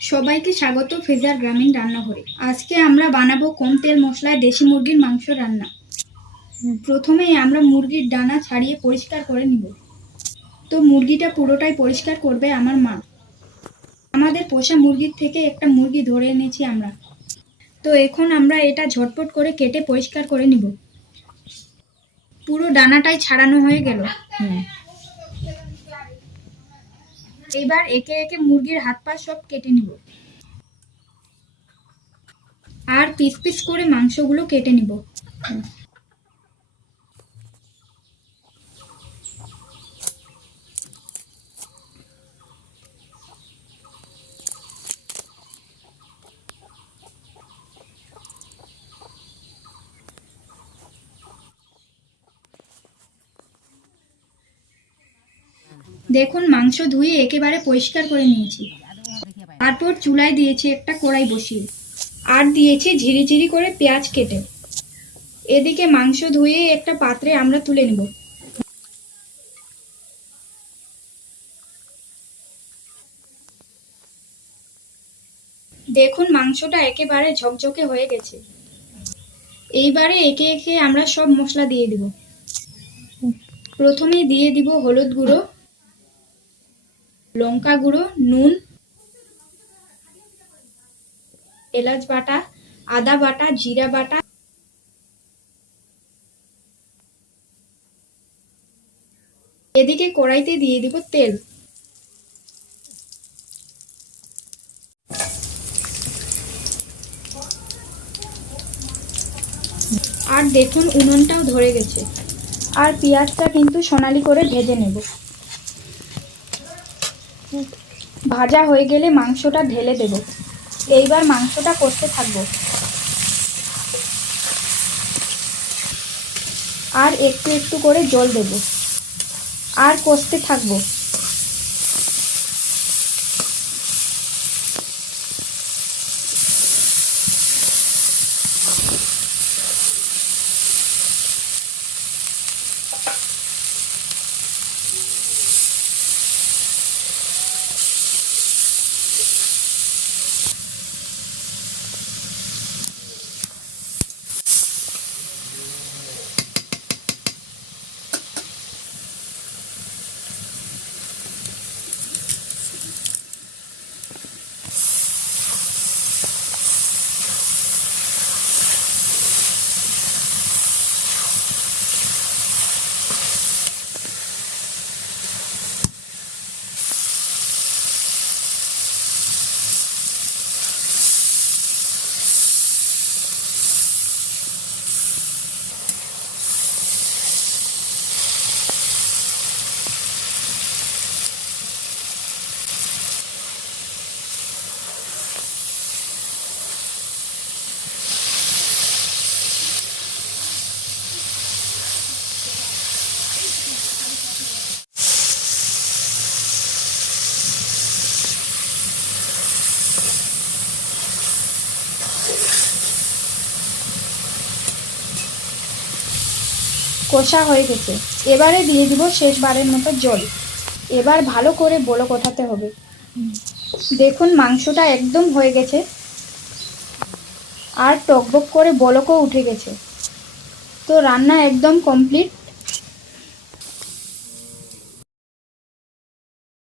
সবাইকে স্বাগত ফেজার গ্রামীণ রান্নাঘরে। আজকে আমরা বানাবো কম তেল মশলায় দেশি মুরগির মাংস রান্না। প্রথমেই আমরা মুরগির ডানা ছাড়িয়ে পরিষ্কার করে নিব। তো মুরগিটা পুরোটাই পরিষ্কার করবে আমার মা। আমাদের পোষা মুরগির থেকে একটা মুরগি ধরে এনেছি আমরা। তো এখন আমরা এটা ঝটপট করে কেটে পরিষ্কার করে নিব। পুরো ডানাটাই ছাড়ানো হয়ে গেল। এবার একে একে মুরগির হাত পা সব কেটে নিব। আর পিস পিস করে মাংসগুলো কেটে নিব। দেখুন মাংস ধুয়ে একেবারে পরিষ্কার করে নিয়েছি। তারপর চুলায় দিয়েছি একটা কড়াই বসিয়ে, আর দিয়েছি ঝিরিঝিরি করে পেঁয়াজ কেটে। এদিকে মাংস ধুয়ে একটা পাত্রে আমরা তুলে নেব। দেখুন মাংসটা একেবারে ঝকঝকে হয়ে গেছে। এইবারে একে একে আমরা সব মশলা দিয়ে দিব। প্রথমে দিয়ে দিব হলুদ গুঁড়ো, লঙ্কা গুঁড়ো, নুন, এলাচ বাটা, আদা বাটা, জিরা বাটা। এদিকে কড়াইতে দিয়ে দিব তেল। আর দেখুন উনুনটাও ধরে গেছে। আর পেঁয়াজটা কিন্তু সোনালি করে ভেজে নেব। ভাজা হয়ে গেলে মাংসটা ঢেলে দেব। এইবার মাংসটা কষতে থাকবো। আর একটু একটু করে জল দেব। আর কষতে থাকবো। কষা হয়ে গেছে। এবারে দিয়ে দিব শেষবারের মতো জল। এবার ভালো করে বলক ওঠাতে হবে। দেখুন মাংসটা একদম হয়ে গেছে। আর টকবক করে বলকও উঠে গেছে। তো রান্না একদম কমপ্লিট।